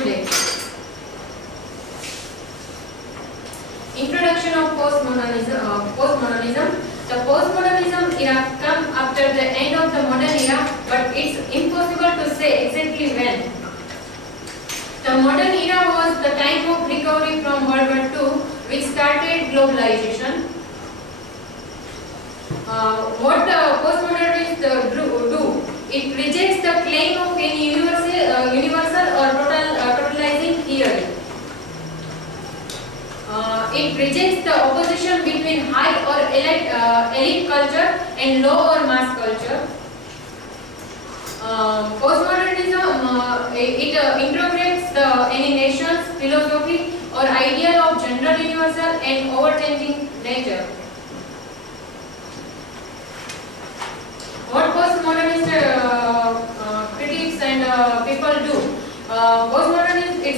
today. Introduction of postmodernism. The postmodernism era came after the end of the modern era, but it's impossible to say exactly when. The modern era was the time of recovery from World War II, which started globalization. What postmodernists do? It rejects the claim of any universal or totalizing theory. It rejects the opposition between high or elite culture and low or mass culture. Postmodernism it integrates any nation's philosophy or ideal of general universal and overchanging nature. What postmodernist critics and people do? Postmodernism it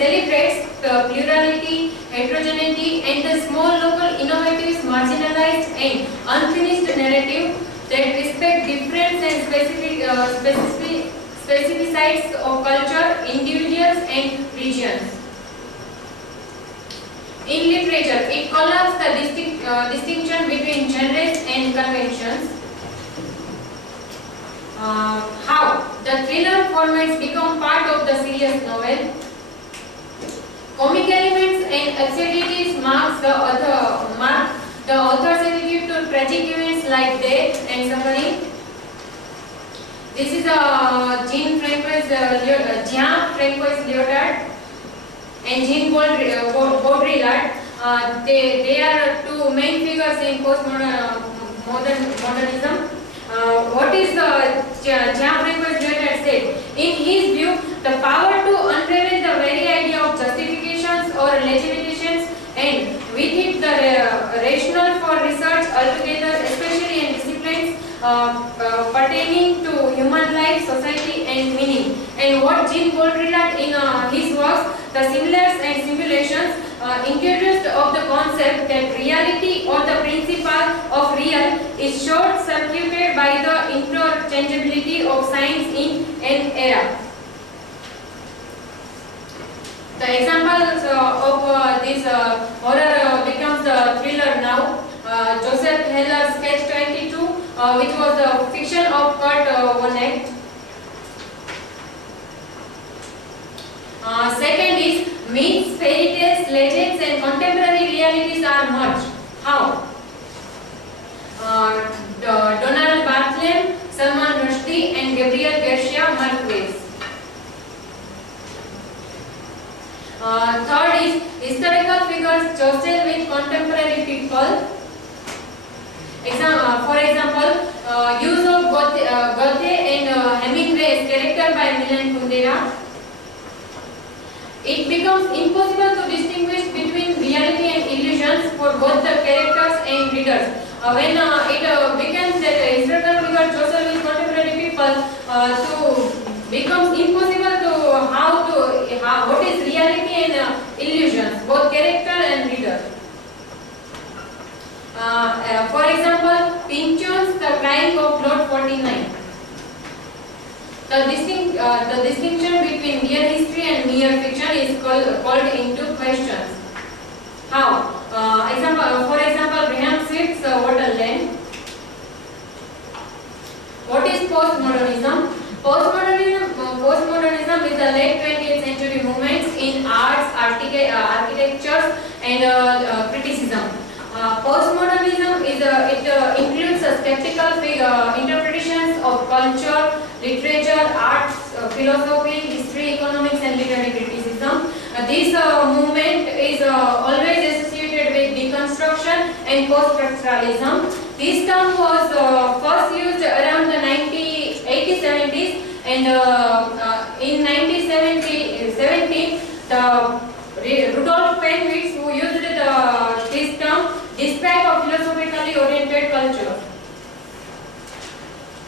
celebrates plurality, heterogeneity, and the small local innovators, marginalized and unfinished narrative that respect difference and specificities of culture, individuals, and regions. In literature, it collapses the distinction between genres and conventions. How the thriller formats become part of the serious novel. Comic elements and absurdities mark the author's attitude to tragic events like death and suffering. This is Jean-Francois Lyotard and Jean Baudrillard. They are two main figures in postmodernism. What is Jean-Francois Lyotard said? In his view, the power to unravel the very idea of justifications or legitimations and with it the rationale for research altogether, especially in disciplines pertaining to human life, society and meaning. And what Jean Baudrillard in his works, The Similars and Simulations, introduced of the concept that reality or the principle of real is short-circuited by the interchangeability of science in an era. The examples of this horror becomes the thriller now. Joseph Heller's Sketch 22, which was a fiction of Kurt Vonnegut. Second is myths, fairy tales, legends, and contemporary realities are merged. How? Donald Barthelme, Salman Rushdie, and Gabriel Garcia Marquez. Third is historical figures jostle with contemporary people. For example, use of Goethe and Hemingway's character by Milan Kundera. It becomes impossible to distinguish between reality and illusions for both the characters and readers. When it becomes that historical figures jostle with contemporary people, becomes impossible to what is reality and illusions, both character and reader. For example, Pynchon's The Crying of Lot 49. The distinction between mere history and mere fiction is called into questions. How? For example, Graham Swift's Waterland. What is postmodernism? Postmodernism is the late 20th century movements in arts, architecture, and criticism. Postmodernism includes skeptical interpretations of culture, literature, arts, philosophy, history, economics, and literary criticism. This movement is always associated with deconstruction and post-structuralism. This term was first used around the 1870s, and in 1917, Rudolf Penwitz, who used this term, described a philosophically oriented culture.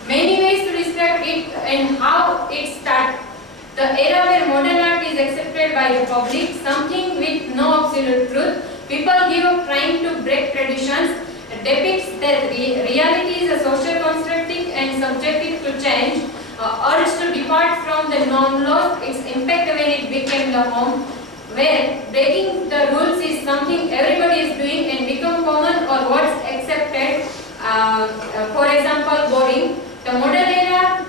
Many ways to describe it and how it started. The era where modern art is accepted by the public, something with no absolute truth. People give up trying to break traditions, depicts that reality is a social constructing and subjective to change, urge to depart from the norm lost its impact when it became in the home, where breaking the rules is something everybody is doing and become common or what's accepted. For example, boring. The modern era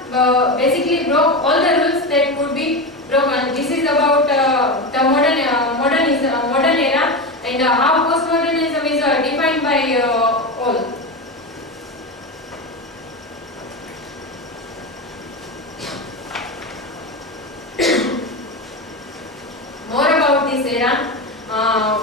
basically broke all the rules that could be broken. This is about the modern era, and how postmodernism is defined by all. More about this era.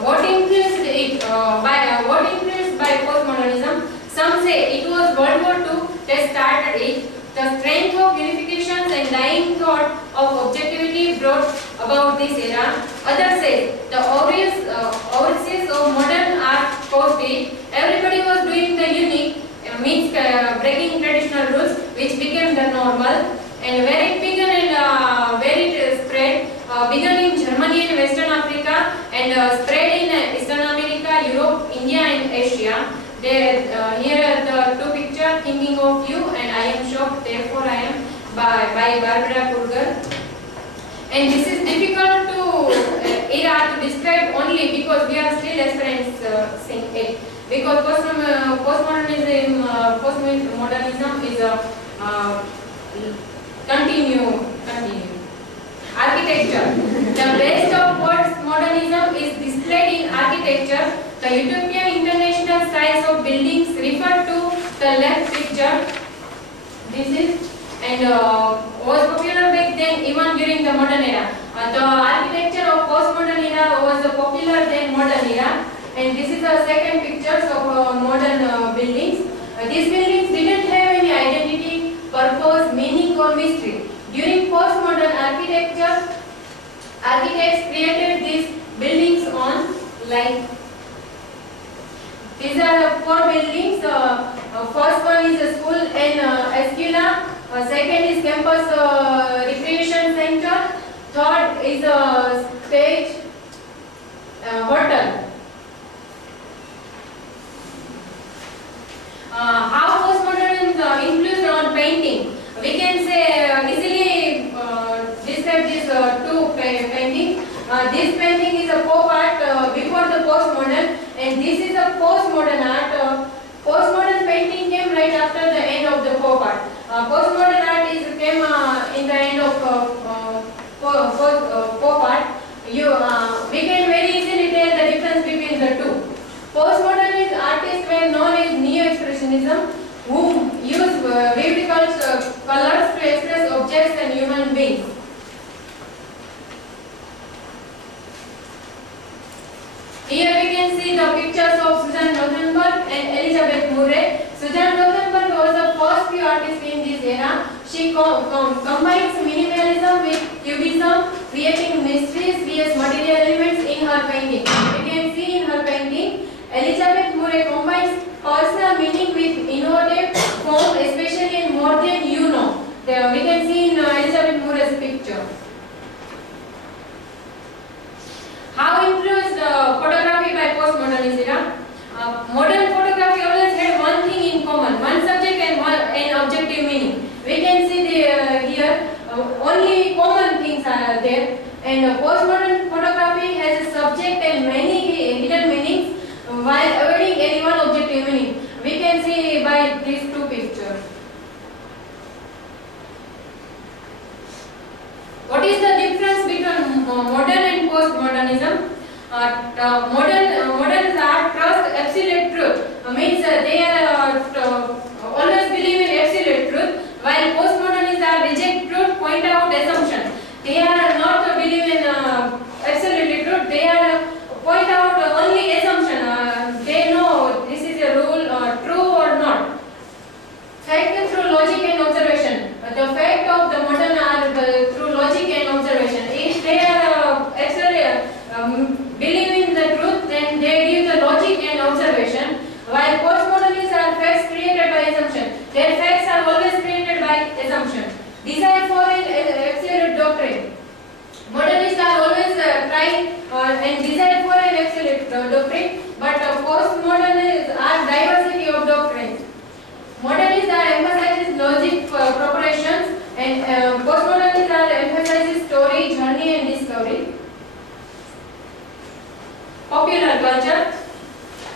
What influenced it? What influenced by postmodernism? Some say it was World War II that started it. The strength of unifications and dying thought of objectivity brought about this era. Others say the overseas of modern art caused it. Everybody was doing the unique, means breaking traditional rules, which became the normal. And where it began and where it spread, began in Germany and Western Africa, and spread in Eastern America, Europe, India, and Asia. Here are the two pictures, Thinking of You and I Am Shocked, Therefore I Am, by Barbara Purger. And this is difficult to era to describe only because we are still experiencing it. Because postmodernism is a continue. Architecture. The best of postmodernism is displayed in architecture. The utopian international styles of buildings referred to the left picture. This is and was popular back then even during the modern era. The architecture of postmodern era was popular than modern era. And this is the second pictures of modern buildings. These buildings didn't have any identity, purpose, meaning or mystery. During postmodern architecture, architects created these buildings on light. These are the four buildings. First one is a school in Esquila. Second is campus recreation center. Third is a stage hotel. How postmodernism influenced on painting? We can say easily describe these two paintings. This painting is a pop art before the postmodern, and this is a postmodern art. Postmodern painting came right after the end of the pop art. Postmodern art came in the end of pop art. We can very easily tell the difference between the two. Postmodernist artists were known as neo-expressionism, who used vivid colors to express objects and human beings. Here we can see the pictures of Susan Rothenberg and Elizabeth Murray. Susan Rothenberg was the first few artists in this era. She combines minimalism with cubism, creating mysteries via material elements in her painting. You can see in her painting, Elizabeth Murray combines personal meaning with innovative form, especially in More Than You Know. There we can see in Elizabeth Murray's picture. How influenced photography by postmodernist era? Modern photography always had one thing in common, one subject and an objective meaning. We can see here only common things are there, and postmodern photography has a subject and many hidden meanings while avoiding any one objective meaning. We can see by these two pictures. What is the difference between modern and postmodernism? Modern art trust absolute truth. Means they are always believe in absolute truth, while postmodernists are reject truth, point out assumption. They are not believe in absolute truth. They are point out only assumption. They know this is a rule true or not. Fact through logic and observation. The fact of the modern are through logic and observation. If they are actually believe in the truth, then they give the logic and observation. While postmodernists are facts created by assumption. Their facts are always created by assumption. Desire for an absolute doctrine. Modernists are always trying and desire for an absolute doctrine, but postmodernists are diversity of doctrines. Modernists are emphasizes logic preparations, and postmodernists are emphasizes story, journey, and discovery. popular culture.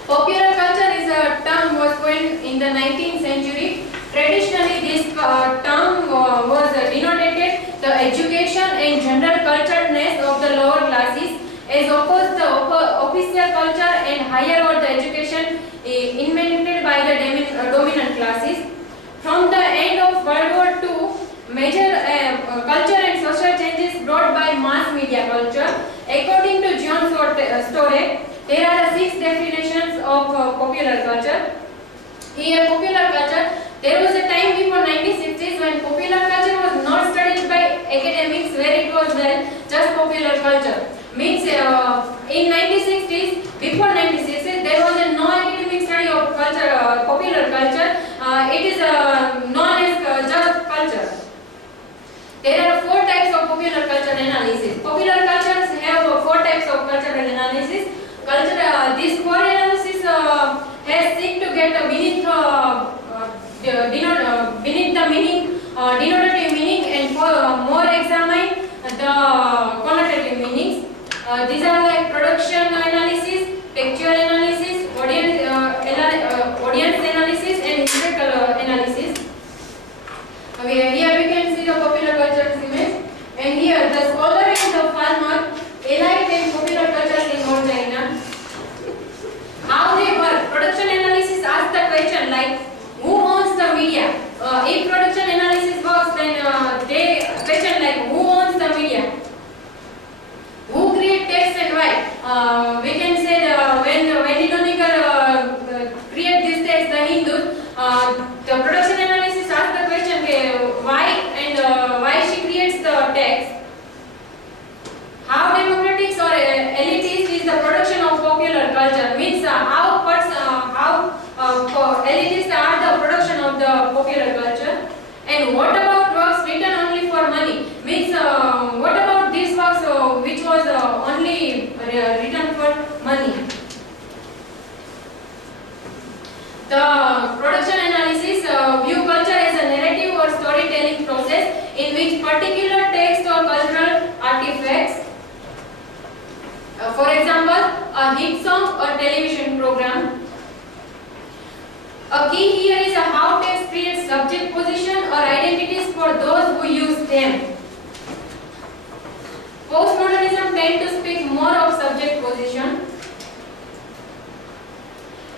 Popular culture is a term was coined in the 19th century. Traditionally, this term was denoted the education and general culturedness of the lower classes, as opposed to official culture and higher order education invented by the dominant classes. From the end of World War II, major culture and social changes brought by mass media culture. According to John Storey, there are 6 definitions of popular culture. Here, popular culture, there was a time before 1960s when popular culture was not studied by academics, where it was just popular culture. Means in 1960s, before 1960s, there was no academic study of culture, popular culture. It is known as just culture. There are 4 types of popular culture analysis. Popular cultures have 4 types of cultural analysis. This 4 analysis has seek to get beneath the meaning, denotative meaning, and more examine the connotative meanings. These are like production analysis, textual analysis, audience analysis, and historical analysis. Here we can see the popular culture image, and here the scholar and the farmer alike in popular culture in North China. How they work? Production analysis asks the question like, who owns the media? If production analysis works, then they question like, who owns the media? Who create text and why? We can say when Indonesia create this text, the Hindus, the production analysis asks the question why and why she creates the text. How democratic or elitist is the production of popular culture? Means how elitist are the production of the popular culture? And what about works written only for money? Means what about these works which was only written for money? The production analysis view culture as a narrative or storytelling process in which particular text or cultural artifacts, for example, a hit song or television program. A key here is how text creates subject position or identities for those who use them. Postmodernism tend to speak more of subject position.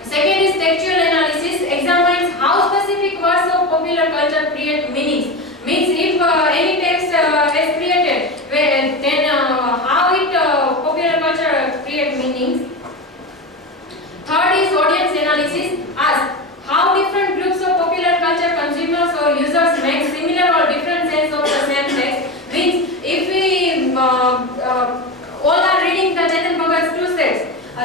Second is textual analysis, examines how specific words of popular culture create meanings. Means if any text is created, then how it popular culture create meanings. Third is audience analysis, asks how different groups of popular culture consumers or users make similar or different sense of the same text. Means if we all are reading the Chetan Bhagat's 2 sets,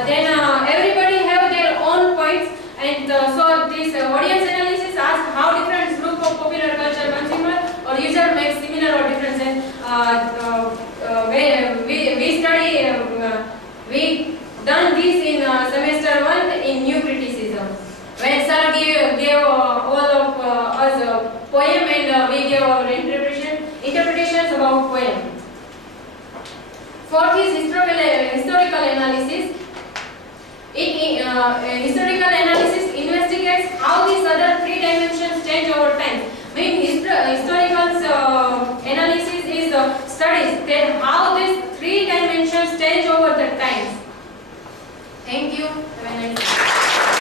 then everybody have their own points, and so this audience analysis asks how different group of popular culture consumer or user makes similar or different sense. We done this in semester 1 in new criticism. When sir gave all of us a poem, and we gave our interpretations about poem. Fourth is historical analysis. Historical analysis investigates how these other 3 dimensions change over time.